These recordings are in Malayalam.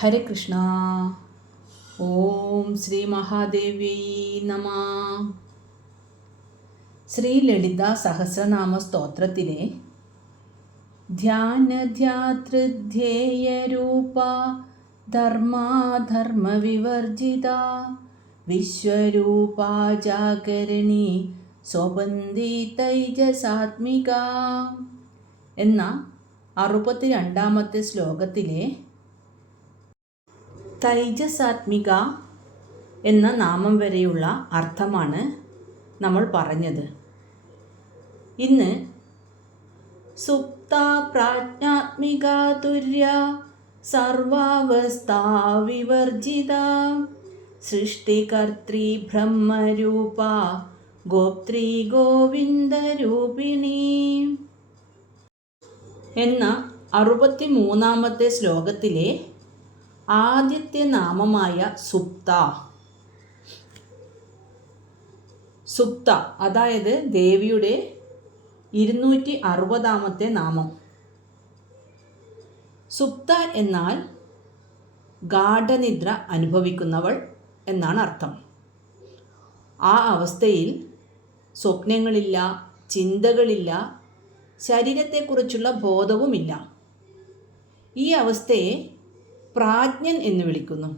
ഹരേ കൃഷ്ണ. ഓം ശ്രീ മഹാദേവി നമ. ശ്രീ ലളിത സഹസ്രനാമ സ്തോത്രത്തിലെ ധ്യാനധ്യാതൃധ്യേയരൂപ ധർമാധർമ്മവിവർജിത വിശ്വരൂപ ജാഗരണി സ്വബന്ധി തൈജസാത്മിക എന്ന അറുപത്തിരണ്ടാമത്തെ ശ്ലോകത്തിലെ തൈജസാത്മിക എന്ന നാമം വരെയുള്ള അർത്ഥമാണ് നമ്മൾ പറഞ്ഞത്. ഇന്ന് സുപ്ത പ്രാജ്ഞാത്മിക തുര്യ സർവാവസ്ഥാ വിവർജിത സൃഷ്ടികർത്തൃ ബ്രഹ്മരൂപ ഗോപ്ത്രീ ഗോവിന്ദരൂപിണി എന്ന അറുപത്തി മൂന്നാമത്തെ ശ്ലോകത്തിലെ ആദ്യത്തെ നാമമായ സുപ്ത. സുപ്ത അതായത് ദേവിയുടെ ഇരുന്നൂറ്റി അറുപതാമത്തെ നാമം. സുപ്ത എന്നാൽ ഗാഠനിദ്ര അനുഭവിക്കുന്നവൾ എന്നാണ് അർത്ഥം. ആ അവസ്ഥയിൽ സ്വപ്നങ്ങളില്ല ചിന്തകളില്ല ശരീരത്തെക്കുറിച്ചുള്ള ബോധവുമില്ല. ഈ അവസ്ഥയെ പ്രാജ്ഞൻ എന്ന് വിളിക്കുന്നു.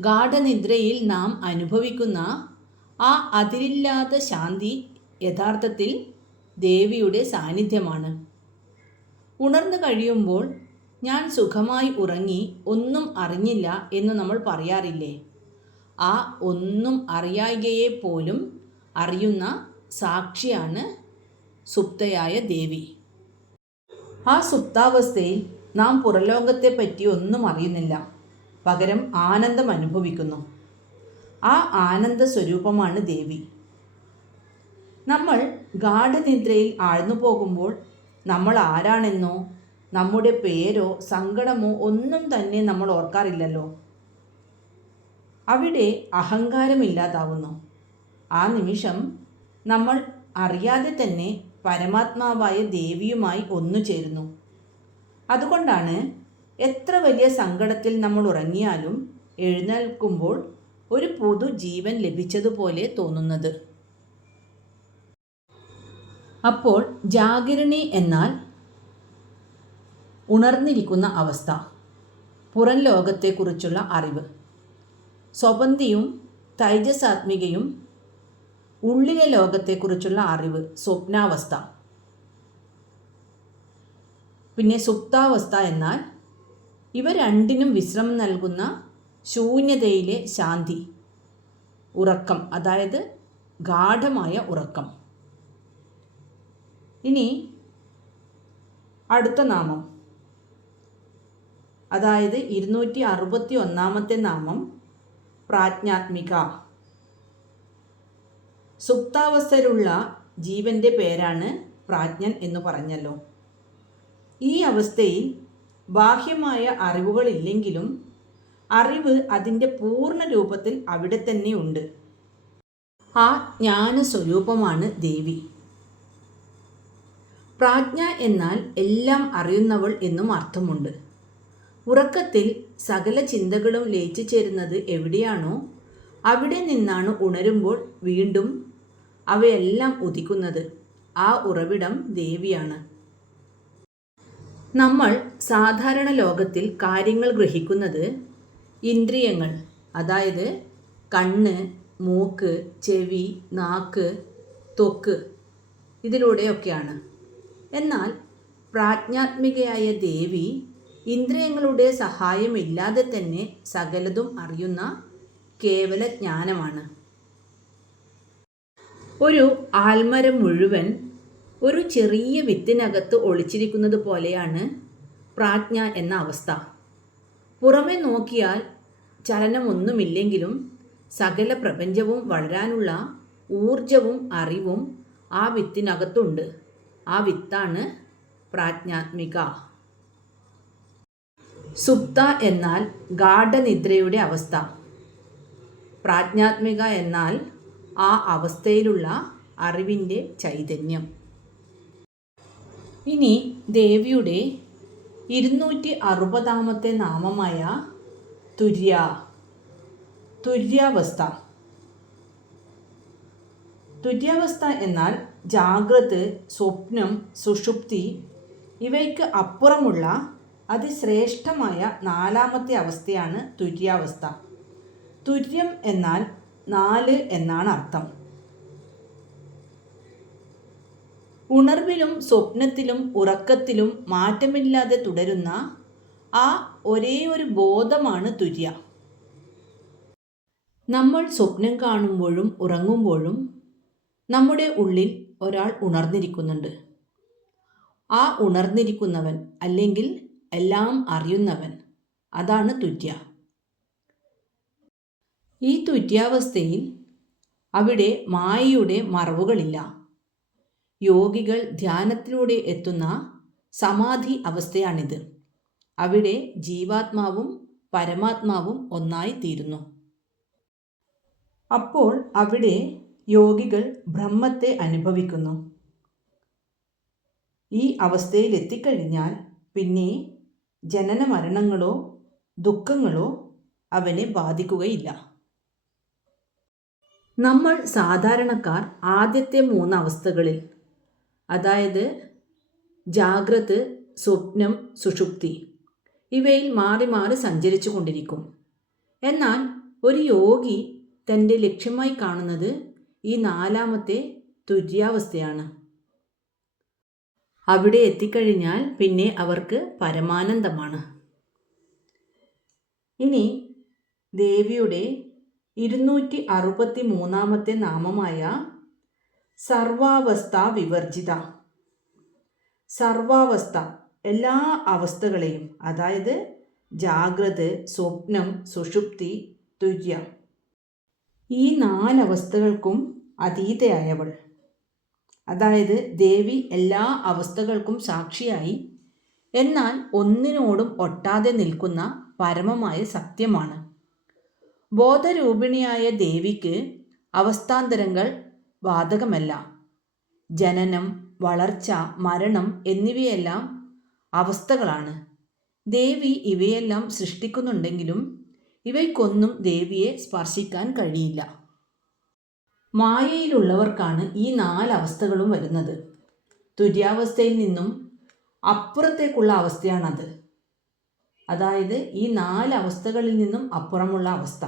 ഗാഠനിദ്രയിൽ നാം അനുഭവിക്കുന്ന ആ അതിരില്ലാത്ത ശാന്തി യഥാർത്ഥത്തിൽ ദേവിയുടെ സാന്നിധ്യമാണ്. ഉണർന്നു കഴിയുമ്പോൾ ഞാൻ സുഖമായി ഉറങ്ങി ഒന്നും അറിഞ്ഞില്ല എന്ന് നമ്മൾ പറയാറില്ലേ? ആ ഒന്നും അറിയായികയെ പോലും അറിയുന്ന സാക്ഷിയാണ് സുപ്തയായ ദേവി. ആ സുപ്താവസ്ഥയിൽ നാം പുറലോകത്തെ പറ്റി ഒന്നും അറിയുന്നില്ല. പകരം ആനന്ദം അനുഭവിക്കുന്നു. ആ ആനന്ദ സ്വരൂപമാണ് ദേവി. നമ്മൾ ഗാഠനിദ്രയിൽ ആഴ്ന്നു പോകുമ്പോൾ നമ്മൾ ആരാണെന്നോ നമ്മുടെ പേരോ സങ്കടമോ ഒന്നും തന്നെ നമ്മൾ ഓർക്കാറില്ലല്ലോ. അവിടെ അഹങ്കാരമില്ലാതാവുന്നു. ആ നിമിഷം നമ്മൾ അറിയാതെ തന്നെ പരമാത്മാവായ ദേവിയുമായി ഒന്നു ചേരുന്നു അതുകൊണ്ടാണ് എത്ര വലിയ സങ്കടത്തിൽ നമ്മൾ ഉറങ്ങിയാലും എഴുന്നേൽക്കുമ്പോൾ ഒരു പുതു ജീവൻ ലഭിച്ചതുപോലെ തോന്നുന്നത്. അപ്പോൾ ജാഗരണി എന്നാൽ ഉണർന്നിരിക്കുന്ന അവസ്ഥ. പുറം ലോകത്തെക്കുറിച്ചുള്ള അറിവ്. സ്വബന്ധിയും തൈജസാത്മികയും ഉള്ളിലെ ലോകത്തെക്കുറിച്ചുള്ള അറിവ് സ്വപ്നാവസ്ഥ. പിന്നെ സുപ്താവസ്ഥ എന്നാൽ ഇവ രണ്ടിനും വിശ്രമം നൽകുന്ന ശൂന്യതയിലെ ശാന്തി ഉറക്കം അതായത് ഗാഠമായ ഉറക്കം. ഇനി അടുത്ത നാമം. അതായത് ഇരുന്നൂറ്റി അറുപത്തി ഒന്നാമത്തെ നാമം പ്രാജ്ഞാത്മിക. സുപ്താവസ്ഥയിലുള്ള ജീവന്റെ പേരാണ് പ്രാജ്ഞൻ എന്ന് പറഞ്ഞല്ലോ. ഈ അവസ്ഥയിൽ ബാഹ്യമായ അറിവുകളില്ലെങ്കിലും അറിവ് അതിന്റെ പൂർണ രൂപത്തിൽ അവിടെ തന്നെ ഉണ്ട്. ആ ജ്ഞാന സ്വരൂപമാണ് ദേവി. പ്രാജ്ഞ എന്നാൽ എല്ലാം അറിയുന്നവൾ എന്നും അർത്ഥമുണ്ട്. ഉറക്കത്തിൽ സകല ചിന്തകളും ലയിച്ചു ചേരുന്നത് എവിടെയാണോ അവിടെ നിന്നാണ് ഉണരുമ്പോൾ വീണ്ടും അവയെല്ലാം ഉദിക്കുന്നത്. ആ ഉറവിടം ദേവിയാണ്. നമ്മൾ സാധാരണ ലോകത്തിൽ കാര്യങ്ങൾ ഗ്രഹിക്കുന്നത് ഇന്ദ്രിയങ്ങൾ അതായത് കണ്ണ് മൂക്ക് ചെവി നാക്ക് തൊക്ക് ഇതിലൂടെയൊക്കെയാണ്. എന്നാൽ പ്രാജ്ഞാത്മികയായ ദേവി ഇന്ദ്രിയങ്ങളുടെ സഹായമില്ലാതെ തന്നെ സകലതും അറിയുന്ന കേവല ജ്ഞാനമാണ്. ഒരു ആൽമരം മുഴുവൻ ഒരു ചെറിയ വിത്തിനകത്ത് ഒളിച്ചിരിക്കുന്നത് പോലെയാണ് പ്രാജ്ഞ എന്ന അവസ്ഥ. പുറമെ നോക്കിയാൽ ചലനമൊന്നുമില്ലെങ്കിലും സകല പ്രപഞ്ചവും വളരാനുള്ള ഊർജവും അറിവും ആ വിത്തിനകത്തുണ്ട്. ആ വിത്താണ് പ്രാജ്ഞാത്മിക. സുപ്ത എന്നാൽ ഗാഠനിദ്രയുടെ അവസ്ഥ. പ്രാജ്ഞാത്മിക എന്നാൽ ആ അവസ്ഥയിലുള്ള അറിവിന്റെ ചൈതന്യം. ഇനി ദേവിയുടെ ഇരുന്നൂറ്റി അറുപതാമത്തെ നാമമായ തുര്യ തുര്യാവസ്ഥ. തുര്യാവസ്ഥ എന്നാൽ ജാഗ്രത് സ്വപ്നം സുഷുപ്തി ഇവയ്ക്ക് അപ്പുറമുള്ള അതിശ്രേഷ്ഠമായ നാലാമത്തെ അവസ്ഥയാണ് തുര്യാവസ്ഥ. തുര്യം എന്നാൽ നാല് എന്നാണ് അർത്ഥം. ഉണർവിലും സ്വപ്നത്തിലും ഉറക്കത്തിലും മാറ്റമില്ലാതെ തുടരുന്ന ആ ഒരേ ഒരു ബോധമാണ് തുര്യ. നമ്മൾ സ്വപ്നം കാണുമ്പോഴും ഉറങ്ങുമ്പോഴും നമ്മുടെ ഉള്ളിൽ ഒരാൾ ഉണർന്നിരിക്കുന്നുണ്ട്. ആ ഉണർന്നിരിക്കുന്നവൻ അല്ലെങ്കിൽ എല്ലാം അറിയുന്നവൻ അതാണ് തുര്യ. ഈ തുര്യാവസ്ഥയിൽ അവിടെ മായയുടെ മറവുകളില്ല. യോഗികൾ ധ്യാനത്തിലൂടെ എത്തുന്ന സമാധി അവസ്ഥയാണിത്. അവിടെ ജീവാത്മാവും പരമാത്മാവും ഒന്നായി തീരുന്നു അപ്പോൾ അവിടെ യോഗികൾ ബ്രഹ്മത്തെ അനുഭവിക്കുന്നു. ഈ അവസ്ഥയിൽ എത്തിക്കഴിഞ്ഞാൽ പിന്നെ ജനന മരണങ്ങളോ ദുഃഖങ്ങളോ അവനെ ബാധിക്കുകയില്ല. നമ്മൾ സാധാരണക്കാർ ആദ്യത്തെ മൂന്ന് അവസ്ഥകളിൽ അതായത് ജാഗ്രത് സ്വപ്നം സുഷുപ്തി. ഇവയിൽ മാറി മാറി സഞ്ചരിച്ചു കൊണ്ടിരിക്കും. എന്നാൽ ഒരു യോഗി തന്റെ ലക്ഷ്യമായി കാണുന്നത് ഈ നാലാമത്തെ തുര്യാവസ്ഥയാണ്. അവിടെ എത്തിക്കഴിഞ്ഞാൽ പിന്നെ അവർക്ക് പരമാനന്ദമാണ്. ഇനി ദേവിയുടെ ഇരുന്നൂറ്റി അറുപത്തി മൂന്നാമത്തെ നാമമായ സർവാവസ്ഥ വിവർജിത. സർവാവസ്ഥ എല്ലാ അവസ്ഥകളെയും അതായത് ജാഗ്രത് സ്വപ്നം സുഷുപ്തി തുര്യ ഈ നാലവസ്ഥകൾക്കും അതീതയായവൾ. അതായത് ദേവി എല്ലാ അവസ്ഥകൾക്കും സാക്ഷിയായി. എന്നാൽ ഒന്നിനോടും ഒട്ടാതെ നിൽക്കുന്ന പരമമായ സത്യമാണ്. ബോധരൂപിണിയായ ദേവിക്ക് അവസ്ഥാന്തരങ്ങൾ ബാധകമല്ല ജനനം വളർച്ച മരണം എന്നിവയെല്ലാം അവസ്ഥകളാണ്. ദേവി ഇവയെല്ലാം സൃഷ്ടിക്കുന്നുണ്ടെങ്കിലും ഇവയ്ക്കൊന്നും ദേവിയെ സ്പർശിക്കാൻ കഴിയില്ല. മായയിലുള്ളവർക്കാണ് ഈ നാല് അവസ്ഥകളും വരുന്നത്. തുര്യാവസ്ഥയിൽ നിന്നും അപ്പുറത്തേക്കുള്ള അവസ്ഥയാണത്. അതായത് ഈ നാല് അവസ്ഥകളിൽ നിന്നും അപ്പുറമുള്ള അവസ്ഥ.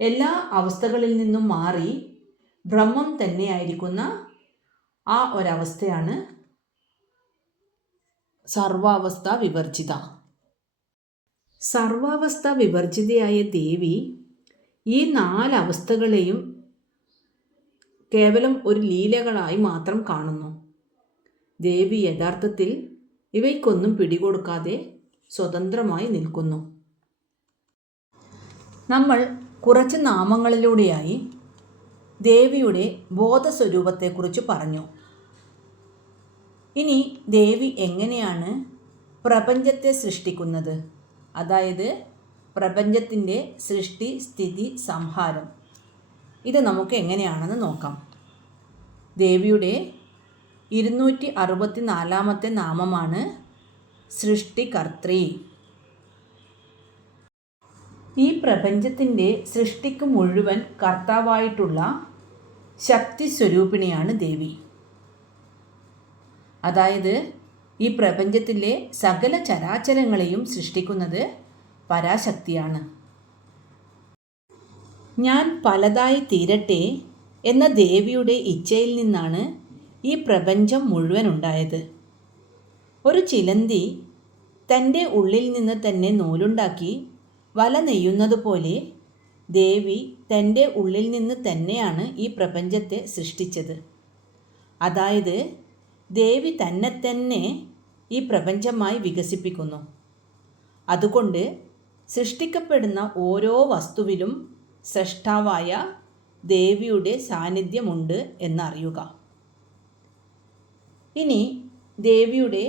എല്ലാ അവസ്ഥകളിൽ നിന്നും മാറി ബ്രഹ്മം തന്നെയായിരിക്കുന്ന ആ ഒരവസ്ഥയാണ് സർവാവസ്ഥ വിവർജിത. സർവാവസ്ഥ വിവർജിതയായ ദേവി ഈ നാലവസ്ഥകളെയും കേവലം ഒരു ലീലകളായി മാത്രം കാണുന്നു. ദേവി യഥാർത്ഥത്തിൽ ഇവയ്ക്കൊന്നും പിടികൊടുക്കാതെ സ്വതന്ത്രമായി നിൽക്കുന്നു. നമ്മൾ കുറച്ച് നാമങ്ങളിലൂടെയായി ദേവിയുടെ ബോധസ്വരൂപത്തെക്കുറിച്ച് പറഞ്ഞു. ഇനി ദേവി എങ്ങനെയാണ് പ്രപഞ്ചത്തെ സൃഷ്ടിക്കുന്നത്? അതായത് പ്രപഞ്ചത്തിന്റെ സൃഷ്ടി സ്ഥിതി സംഹാരം. ഇത് നമുക്ക് എങ്ങനെയാണെന്ന് നോക്കാം. ദേവിയുടെ ഇരുന്നൂറ്റി അറുപത്തി നാലാമത്തെ നാമമാണ് സൃഷ്ടികർत्री ഈ പ്രപഞ്ചത്തിന്റെ സൃഷ്ടിക്ക് മുഴുവൻ കർത്താവായിട്ടുള്ള ശക്തി സ്വരൂപിണിയാണ് ദേവി. അതായത് ഈ പ്രപഞ്ചത്തിലെ സകല ചരാചരങ്ങളെയും സൃഷ്ടിക്കുന്നത് പരാശക്തിയാണ്. ഞാൻ പലതായി തീരട്ടെ എന്ന ദേവിയുടെ ഇച്ഛയിൽ നിന്നാണ് ഈ പ്രപഞ്ചം മുഴുവൻ ഉണ്ടായത്. ഒരു ചിലന്തി തന്റെ ഉള്ളിൽ നിന്ന് തന്നെ നൂലുണ്ടാക്കി വല നെയ്യുന്നത് പോലെ ദേവി തന്റെ ഉള്ളിൽ നിന്ന് തന്നെയാണ് ഈ പ്രപഞ്ചത്തെ സൃഷ്ടിച്ചത്. അതായത് ദേവി തന്നെ തന്നെ ഈ പ്രപഞ്ചമായി വികസിപ്പിക്കുന്നു. അതുകൊണ്ട് സൃഷ്ടിക്കപ്പെടുന്ന ഓരോ വസ്തുവിലും സൃഷ്ടാവായ ദേവിയുടെ സാന്നിധ്യമുണ്ട് എന്നറിയുക. ഇനി ദേവിയുടെ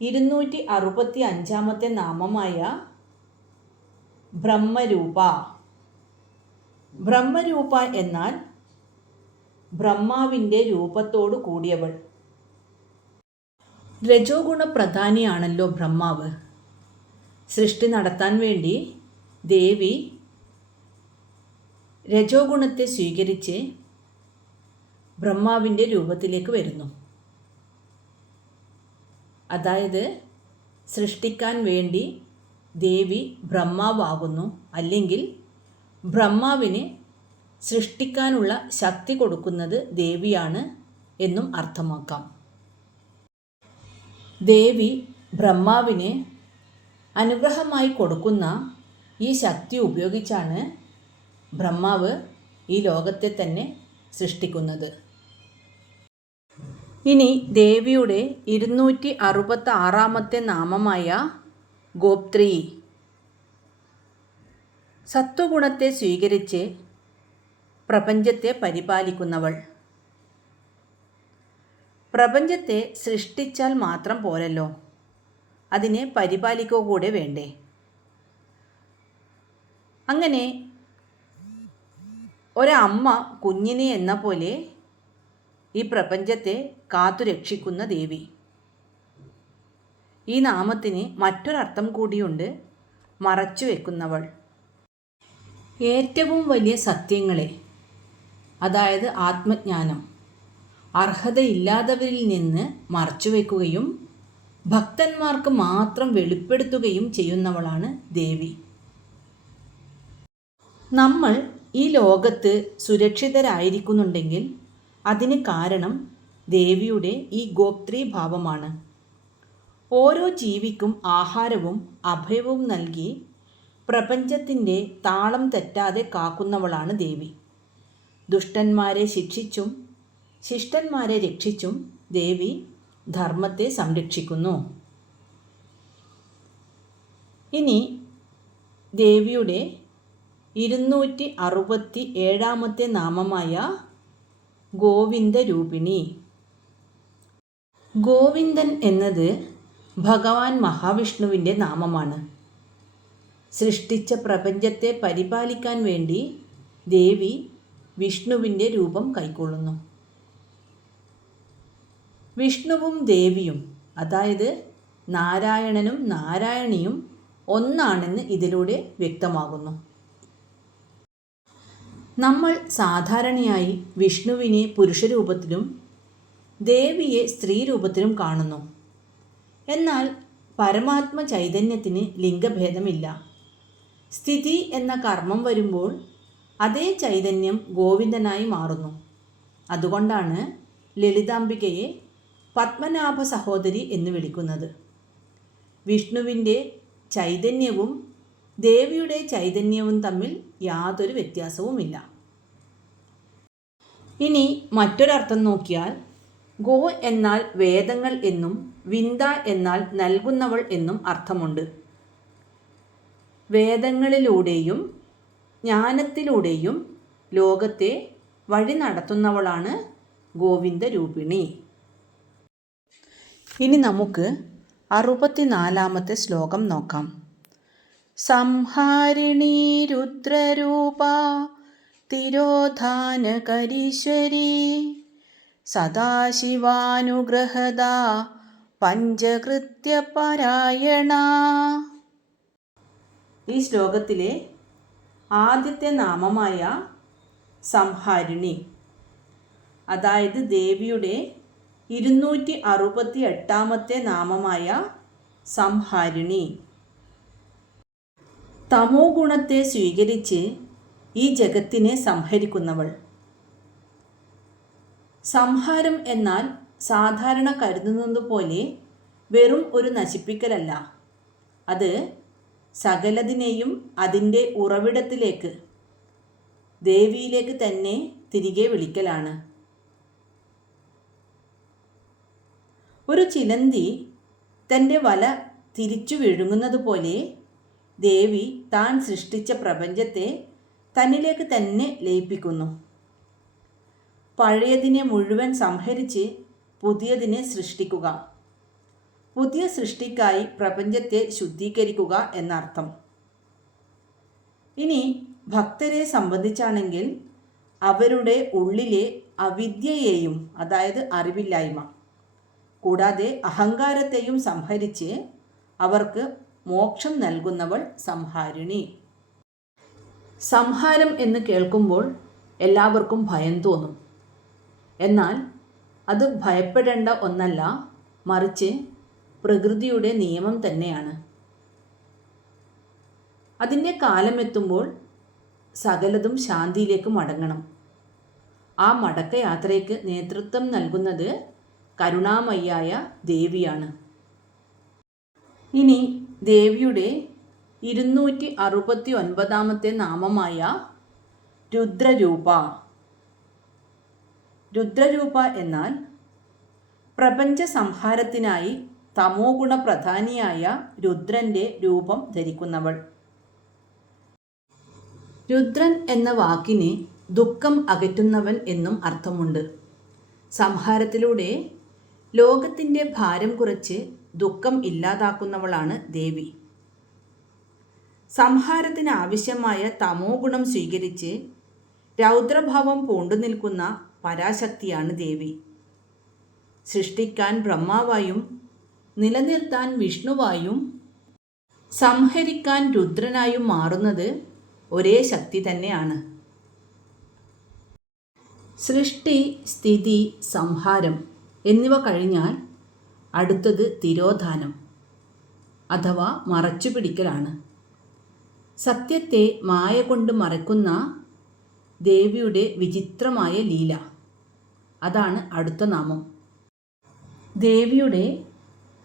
ഇരുന്നൂറ്റി അറുപത്തി അഞ്ചാമത്തെ നാമമായ ബ്രഹ്മരൂപ. ബ്രഹ്മരൂപ എന്നാൽ ബ്രഹ്മാവിന്റെ രൂപത്തോട് കൂടിയവൾ. രജോ ഗുണപ്രധാനിയാണല്ലോ ബ്രഹ്മാവ്. സൃഷ്ടി നടത്താൻ വേണ്ടി ദേവി രജോ ഗുണത്തെ സ്വീകരിച്ച് ബ്രഹ്മാവിന്റെ രൂപത്തിലേക്ക് വരുന്നു. അതായത് സൃഷ്ടിക്കാൻ വേണ്ടി ദേവി ബ്രഹ്മാവാകുന്നു അല്ലെങ്കിൽ ബ്രഹ്മാവിന് സൃഷ്ടിക്കാനുള്ള ശക്തി കൊടുക്കുന്നത് ദേവിയാണ് എന്നും അർത്ഥമാക്കാം. ദേവി ബ്രഹ്മാവിന് അനുഗ്രഹമായി കൊടുക്കുന്ന ഈ ശക്തി ഉപയോഗിച്ചാണ് ബ്രഹ്മാവ് ഈ ലോകത്തെ തന്നെ സൃഷ്ടിക്കുന്നത്. ഇനി ദേവിയുടെ ഇരുന്നൂറ്റി അറുപത്തി ആറാമത്തെ നാമമായ ഗോപ്ത്രി. സത്വഗുണത്തെ സ്വീകരിച്ച് പ്രപഞ്ചത്തെ പരിപാലിക്കുന്നവൾ. പ്രപഞ്ചത്തെ സൃഷ്ടിച്ചാൽ മാത്രം പോരല്ലോ. അതിനെ പരിപാലിക്കുക കൂടെ വേണ്ടേ? അങ്ങനെ ഒരമ്മ കുഞ്ഞിനെ എന്ന പോലെ ഈ പ്രപഞ്ചത്തെ കാത്തുരക്ഷിക്കുന്ന ദേവി. ഈ നാമത്തിന് മറ്റൊരർത്ഥം കൂടിയുണ്ട് മറച്ചു വെക്കുന്നവൾ. ഏറ്റവും വലിയ സത്യങ്ങളെ അതായത് ആത്മജ്ഞാനം അർഹതയില്ലാത്തവരിൽ നിന്ന് മറച്ചു വയ്ക്കുകയും ഭക്തന്മാർക്ക് മാത്രം വെളിപ്പെടുത്തുകയും ചെയ്യുന്നവളാണ് ദേവി. നമ്മൾ ഈ ലോകത്ത് സുരക്ഷിതരായിരിക്കുന്നുണ്ടെങ്കിൽ അതിന് കാരണം ദേവിയുടെ ഈ ഗോപ്ത്രീ ഭാവമാണ് ഓരോ ജീവിക്കും ആഹാരവും അഭയവും നൽകി പ്രപഞ്ചത്തിന്റെ താളം തെറ്റാതെ കാക്കുന്നവളാണ് ദേവി. ദുഷ്ടന്മാരെ ശിക്ഷിച്ചും ശിഷ്ടന്മാരെ രക്ഷിച്ചും ദേവി ധർമ്മത്തെ സംരക്ഷിക്കുന്നു. ഇനി ദേവിയുടെ ഇരുന്നൂറ്റി അറുപത്തി ഏഴാമത്തെ നാമമായ ഗോവിന്ദരൂപിണി ഗോവിന്ദൻ എന്നത് ഭഗവാൻ മഹാവിഷ്ണുവിന്റെ നാമമാണ്. സൃഷ്ടിച്ച പ്രപഞ്ചത്തെ പരിപാലിക്കാൻ വേണ്ടി ദേവി വിഷ്ണുവിന്റെ രൂപം കൈക്കൊള്ളുന്നു. വിഷ്ണുവും ദേവിയും അതായത് നാരായണനും നാരായണിയും ഒന്നാണെന്ന് ഇതിലൂടെ വ്യക്തമാകുന്നു. നമ്മൾ സാധാരണയായി വിഷ്ണുവിനെ പുരുഷരൂപത്തിലും ദേവിയെ സ്ത്രീ രൂപത്തിലും കാണുന്നു. എന്നാൽ പരമാത്മ ചൈതന്യത്തിന് ലിംഗഭേദമില്ല. സ്ഥിതി എന്ന കർമ്മം വരുമ്പോൾ അതേ ചൈതന്യം ഗോവിന്ദനായി മാറുന്നു. അതുകൊണ്ടാണ് ലളിതാംബികയെ പത്മനാഭ സഹോദരി എന്ന് വിളിക്കുന്നത്. വിഷ്ണുവിന്റെ ചൈതന്യവും ദേവിയുടെ ചൈതന്യവും തമ്മിൽ യാതൊരു വ്യത്യാസവുമില്ല. ഇനി മറ്റൊരർത്ഥം നോക്കിയാൽ ഗോ എന്നാൽ വേദങ്ങൾ എന്നും വിന്ദ എന്നാൽ നൽകുന്നവൾ എന്നും അർത്ഥമുണ്ട്. വേദങ്ങളിലൂടെയും ജ്ഞാനത്തിലൂടെയും ലോകത്തെ വഴി നടത്തുന്നവളാണ് ഗോവിന്ദ രൂപിണി. ഇനി നമുക്ക് അറുപത്തിനാലാമത്തെ ശ്ലോകം നോക്കാം. സംഹാരിണി രുദ്രരൂപ തിരോധാനകരീശ്വരി സദാശിവാനുഗ്രഹദ പഞ്ചകൃത്യപരായണ. ഈ ശ്ലോകത്തിലെ ആദ്യത്തെ നാമമായ സംഹാരിണി അതായത് ദേവിയുടെ ഇരുന്നൂറ്റി അറുപത്തി എട്ടാമത്തെ നാമമായ സംഹാരിണി തമോ ഗുണത്തെ സ്വീകരിച്ച് ഈ ജഗത്തിനെ സംഹരിക്കുന്നവൾ. സംഹാരം എന്നാൽ സാധാരണ കരുതുന്നത് പോലെ വെറും ഒരു നശിപ്പിക്കലല്ല. അത് സകലതിനെയും അതിന്റെ ഉറവിടത്തിലേക്ക് ദേവിയിലേക്ക് തന്നെ തിരികെ വിളിക്കലാണ്. ഒരു ചിലന്തി തന്റെ വല തിരിച്ചു വിഴുങ്ങുന്നത് പോലെ ദേവി താൻ സൃഷ്ടിച്ച പ്രപഞ്ചത്തെ തന്നിലേക്ക് തന്നെ ലയിപ്പിക്കുന്നു. പഴയതിനെ മുഴുവൻ സംഹരിച്ച് പുതിയതിനെ സൃഷ്ടിക്കുക. പുതിയ സൃഷ്ടിക്കായി പ്രപഞ്ചത്തെ ശുദ്ധീകരിക്കുക എന്നർത്ഥം. ഇനി ഭക്തരെ സംബന്ധിച്ചാണെങ്കിൽ അവരുടെ ഉള്ളിലെ അവിദ്യയെയും അതായത് അറിവില്ലായ്മ കൂടാതെ അഹങ്കാരത്തെയും സംഹരിച്ച് അവർക്ക് മോക്ഷം നൽകുന്നവൾ സംഹാരിണി. സംഹാരം എന്ന് കേൾക്കുമ്പോൾ എല്ലാവർക്കും ഭയം തോന്നും. എന്നാൽ അത് ഭയപ്പെടേണ്ട ഒന്നല്ല മറിച്ച് പ്രകൃതിയുടെ നിയമം തന്നെയാണ്. അതിന്റെ കാലമെത്തുമ്പോൾ സകലതും ശാന്തിയിലേക്ക് മടങ്ങണം. ആ മടക്കയാത്രയ്ക്ക് നേതൃത്വം നൽകുന്നത് കരുണാമയ്യായ ദേവിയാണ്. ഇനി ദേവിയുടെ ഇരുന്നൂറ്റി അറുപത്തി ഒൻപതാമത്തെ നാമമായ രുദ്രരൂപ. രുദ്രരൂപ എന്നാൽ പ്രപഞ്ച സംഹാരത്തിനായി തമോ ഗുണപ്രധാനിയായ രുദ്രന്റെ രൂപം ധരിക്കുന്നവൾ. രുദ്രൻ എന്ന വാക്കിന് ദുഃഖം അകറ്റുന്നവൻ എന്നും അർത്ഥമുണ്ട്. സംഹാരത്തിലൂടെ ലോകത്തിന്റെ ഭാരം കുറച്ച് ദുഃഖം ഇല്ലാതാക്കുന്നവളാണ് ദേവി. സംഹാരത്തിന് ആവശ്യമായ തമോ ഗുണം സ്വീകരിച്ച് രൗദ്രഭാവം പൂണ്ടു നിൽക്കുന്ന പരാശക്തിയാണ് ദേവി. സൃഷ്ടിക്കാൻ ബ്രഹ്മാവായും നിലനിർത്താൻ വിഷ്ണുവായും സംഹരിക്കാൻ രുദ്രനായും മാറുന്നത് ഒരേ ശക്തി തന്നെയാണ്. സൃഷ്ടി സ്ഥിതി സംഹാരം എന്നിവ കഴിഞ്ഞാൽ അടുത്തത് തിരോധാനം അഥവാ മറച്ചുപിടിക്കലാണ്. സത്യത്തെ മായ കൊണ്ട് മറക്കുന്ന ദേവിയുടെ വിചിത്രമായ ലീല. അതാണ് അടുത്ത നാമം. ദേവിയുടെ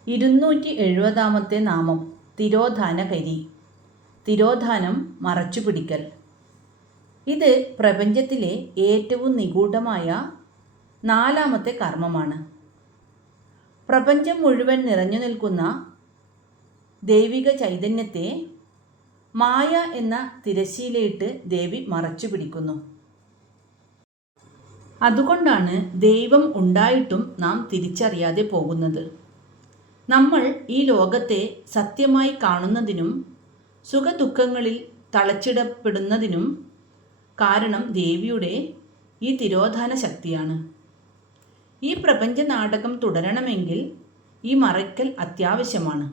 ഇരുന്നൂറ്റി എഴുപതാമത്തെ നാമം തിരോധാനകരി. തിരോധാനം മറച്ചു പിടിക്കൽ ഇത് പ്രപഞ്ചത്തിലെ ഏറ്റവും നിഗൂഢമായ നാലാമത്തെ കർമ്മമാണ്. പ്രപഞ്ചം മുഴുവൻ നിറഞ്ഞു നിൽക്കുന്ന ദൈവിക ചൈതന്യത്തെ മായ എന്ന തിരശീലയിട്ട് ദേവി മറച്ചു പിടിക്കുന്നു. അതുകൊണ്ടാണ് ദൈവം ഉണ്ടായിട്ടും നാം തിരിച്ചറിയാതെ പോകുന്നത്. നമ്മൾ ഈ ലോകത്തെ സത്യമായി കാണുന്നതിനും സുഖദുഃഖങ്ങളിൽ തളച്ചിടപ്പെടുന്നതിനും കാരണം ദേവിയുടെ ഈ തിരോധാന ശക്തിയാണ്. ഈ പ്രപഞ്ച നാടകം തുടരണമെങ്കിൽ ഈ മറയ്ക്കൽ അത്യാവശ്യമാണ്.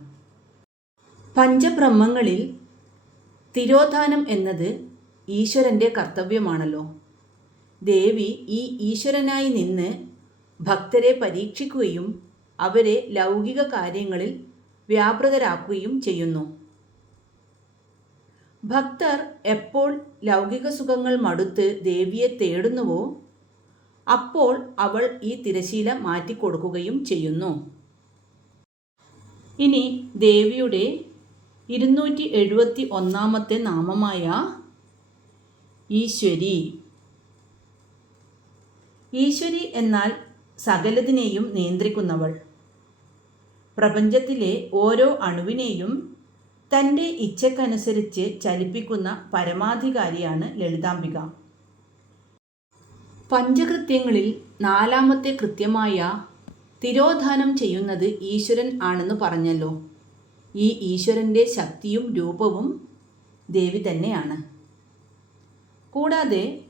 പഞ്ചബ്രഹ്മങ്ങളിൽ തിരോധാനം എന്നത് ഈശ്വരന്റെ കർത്തവ്യമാണല്ലോ. ദേവി ഈ ഈശ്വരനായി നിന്ന് ഭക്തരെ പരീക്ഷിക്കുകയും അവരെ ലൗകിക കാര്യങ്ങളിൽ വ്യാപൃതരാക്കുകയും ചെയ്യുന്നു. ഭക്തർ എപ്പോൾ ലൗകിക സുഖങ്ങൾ മടുത്ത് ദേവിയെ തേടുന്നുവോ അപ്പോൾ അവൾ ഈ തിരശീല മാറ്റിക്കൊടുക്കുകയും ചെയ്യുന്നു. ഇനി ദേവിയുടെ ഇരുന്നൂറ്റി എഴുപത്തി ഒന്നാമത്തെ നാമമായ ഈശ്വരി. ഈശ്വരി എന്നാൽ സകലതിനെയും നിയന്ത്രിക്കുന്നവൾ. പ്രപഞ്ചത്തിലെ ഓരോ അണുവിനെയും തന്റെ ഇച്ഛക്കനുസരിച്ച് ചലിപ്പിക്കുന്ന പരമാധികാരിയാണ് ലളിതാംബിക. പഞ്ചകൃത്യങ്ങളിൽ നാലാമത്തെ കൃത്യമായ തിരോധാനം ചെയ്യുന്നത് ഈശ്വരൻ ആണെന്ന് പറഞ്ഞല്ലോ. ഈ ഈശ്വരന്റെ ശക്തിയും രൂപവും ദേവി തന്നെയാണ്. കൂടാതെ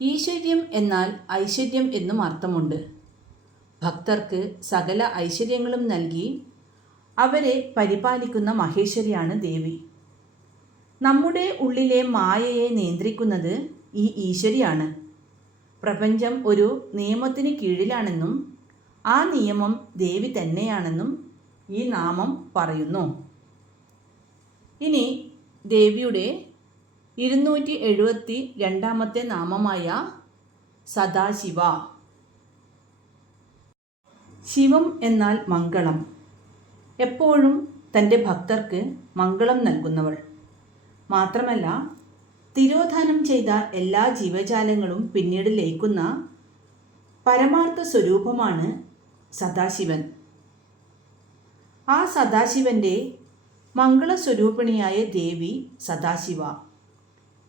ഈശ്വര്യം എന്നാൽ ഐശ്വര്യം എന്നും അർത്ഥമുണ്ട്. ഭക്തർക്ക് സകല ഐശ്വര്യങ്ങളും നൽകി അവരെ പരിപാലിക്കുന്ന മഹേശ്വരിയാണ് ദേവി. നമ്മുടെ ഉള്ളിലെ മായയെ നിയന്ത്രിക്കുന്നത് ഈ ഈശ്വരിയാണ്. പ്രപഞ്ചം ഒരു നിയമത്തിന് കീഴിലാണെന്നും ആ നിയമം ദേവി തന്നെയാണെന്നും ഈ നാമം പറയുന്നു. ഇനി ദേവിയുടെ ഇരുന്നൂറ്റി എഴുപത്തി രണ്ടാമത്തെ നാമമായ സദാശിവ. ശിവം എന്നാൽ മംഗളം. എപ്പോഴും തന്റെ ഭക്തർക്ക് മംഗളം നൽകുന്നവൾ. മാത്രമല്ല തിരോധാനം ചെയ്ത എല്ലാ ജീവജാലങ്ങളും പിന്നീട് ലയിക്കുന്ന പരമാർത്ഥ സ്വരൂപമാണ് സദാശിവൻ. ആ സദാശിവന്റെ മംഗളസ്വരൂപിണിയായ ദേവി സദാശിവ.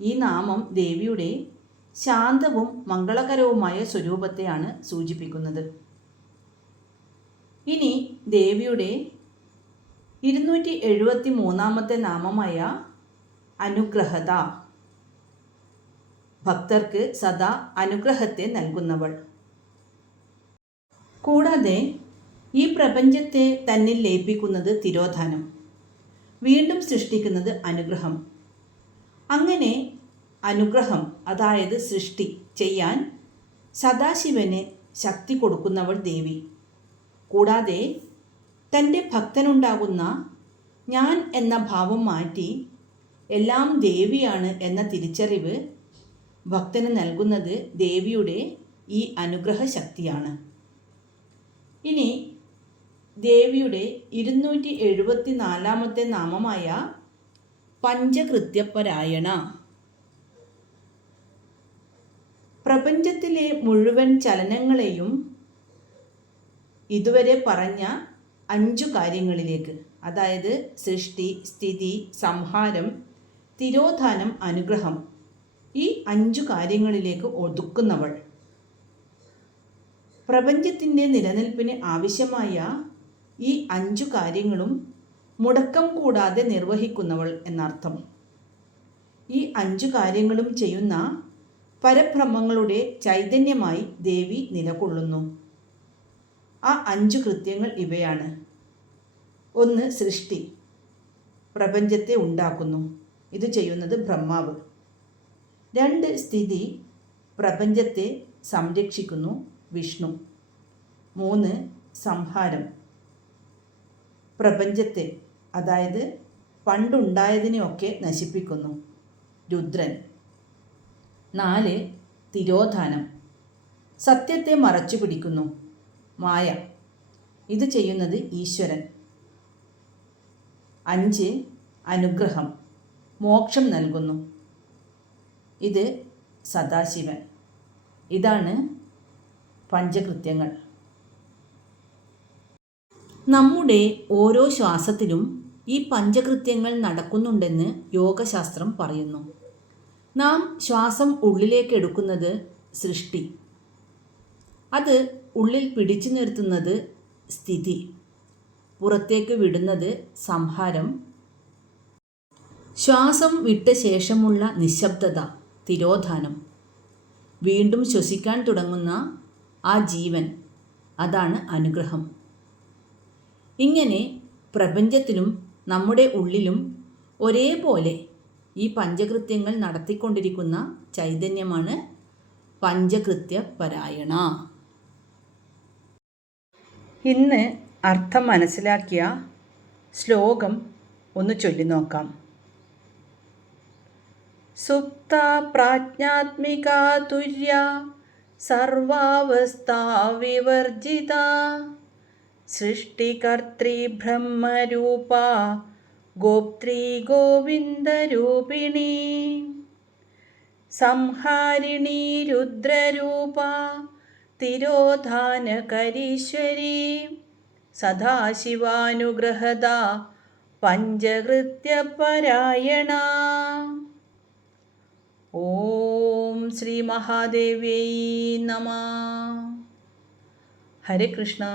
ഈ നാമം ദേവിയുടെ ശാന്തവും മംഗളകരവുമായ സ്വരൂപത്തെയാണ് സൂചിപ്പിക്കുന്നത്. ഇനി ദേവിയുടെ ഇരുന്നൂറ്റി എഴുപത്തി മൂന്നാമത്തെ നാമമായ അനുഗ്രഹത. ഭക്തർക്ക് സദാ അനുഗ്രഹത്തെ നൽകുന്നവൾ. കൂടാതെ ഈ പ്രപഞ്ചത്തെ തന്നിൽ ലയിപ്പിക്കുന്നത് തിരോധാനം. വീണ്ടും സൃഷ്ടിക്കുന്നത് അനുഗ്രഹം. അങ്ങനെ അനുഗ്രഹം അതായത് സൃഷ്ടി ചെയ്യാൻ സദാശിവന് ശക്തി കൊടുക്കുന്നവൾ ദേവി. കൂടാതെ തന്റെ ഭക്തനുണ്ടാകുന്ന ഞാൻ എന്ന ഭാവം മാറ്റി എല്ലാം ദേവിയാണ് എന്ന തിരിച്ചറിവ് ഭക്തന് നൽകുന്നത് ദേവിയുടെ ഈ അനുഗ്രഹ ശക്തിയാണ് ഇനി ദേവിയുടെ ഇരുന്നൂറ്റി എഴുപത്തി നാലാമത്തെ നാമമായ പഞ്ചകൃത്യപരായണ പ്രപഞ്ചത്തിലെ മുഴുവൻ ചലനങ്ങളെയും ഇതുവരെ പറഞ്ഞ അഞ്ചു കാര്യങ്ങളിലേക്ക് അതായത് സൃഷ്ടി സ്ഥിതി സംഹാരം തിരോധാനം അനുഗ്രഹം ഈ അഞ്ചു കാര്യങ്ങളിലേക്ക് ഒതുക്കുന്നവൾ. പ്രപഞ്ചത്തിന്റെ നിലനിൽപ്പിന് ആവശ്യമായ ഈ അഞ്ചു കാര്യങ്ങളും മുടക്കം കൂടാതെ നിർവഹിക്കുന്നവൾ എന്നർത്ഥം. ഈ അഞ്ചു കാര്യങ്ങളും ചെയ്യുന്ന പരബ്രഹ്മങ്ങളുടെ ചൈതന്യമായി ദേവി നിലകൊള്ളുന്നു. ആ അഞ്ചു കൃത്യങ്ങൾ ഇവയാണ്. ഒന്ന് സൃഷ്ടി പ്രപഞ്ചത്തെ ഉണ്ടാക്കുന്നു. ഇത് ചെയ്യുന്നത് ബ്രഹ്മാവ്. രണ്ട് സ്ഥിതി പ്രപഞ്ചത്തെ സംരക്ഷിക്കുന്നു വിഷ്ണു. മൂന്ന് സംഹാരം. പ്രപഞ്ചത്തെ അതായത് പണ്ടുണ്ടായതിനെയൊക്കെ നശിപ്പിക്കുന്നു. രുദ്രൻ. നാല് തിരോധാനം. സത്യത്തെ മറച്ചു പിടിക്കുന്നു മായ. ഇത് ചെയ്യുന്നത് ഈശ്വരൻ. അഞ്ച് അനുഗ്രഹം. മോക്ഷം നൽകുന്നു. ഇത് സദാശിവൻ. ഇതാണ് പഞ്ചകൃത്യങ്ങൾ. നമ്മുടെ ഓരോ ശ്വാസത്തിലും ഈ പഞ്ചകൃത്യങ്ങൾ നടക്കുന്നുണ്ടെന്ന് യോഗശാസ്ത്രം പറയുന്നു. നാം ശ്വാസം ഉള്ളിലേക്ക് എടുക്കുന്നത് സൃഷ്ടി. അത് ഉള്ളിൽ പിടിച്ചു നിർത്തുന്നത് സ്ഥിതി. പുറത്തേക്ക് വിടുന്നത് സംഹാരം. ശ്വാസം വിട്ട ശേഷമുള്ള നിശബ്ദത തിരോധാനം. വീണ്ടും ശ്വസിക്കാൻ തുടങ്ങുന്ന ആ ജീവൻ അതാണ് അനുഗ്രഹം. ഇങ്ങനെ പ്രപഞ്ചത്തിലും നമ്മുടെ ഉള്ളിലും ഒരേപോലെ ഈ പഞ്ചകൃത്യങ്ങൾ നടത്തിക്കൊണ്ടിരിക്കുന്ന ചൈതന്യമാണ് പഞ്ചകൃത്യ പരായണ ഇന്ന് അർത്ഥം മനസ്സിലാക്കിയ ശ്ലോകം ഒന്ന് ചൊല്ലി നോക്കാം. സുപ്ത പ്രാജ്ഞാത്മിക തുര്യ സർവാവസ്ഥ വിവർജിത. സൃഷ്ടികർത്തൃ ബ്രഹ്മരൂപ ഗോപ്ത്രീ ഗോവിന്ദരൂപിണി. സംഹാരിണി രുദ്രരൂപ തിരോധാനകരീശ്വരി. സദാശിവാനുഗ്രഹദ പഞ്ചകൃത്യപരായണ. ഓം ശ്രീ മഹാദേവ്യൈ നമ. ഹരേ കൃഷ്ണ.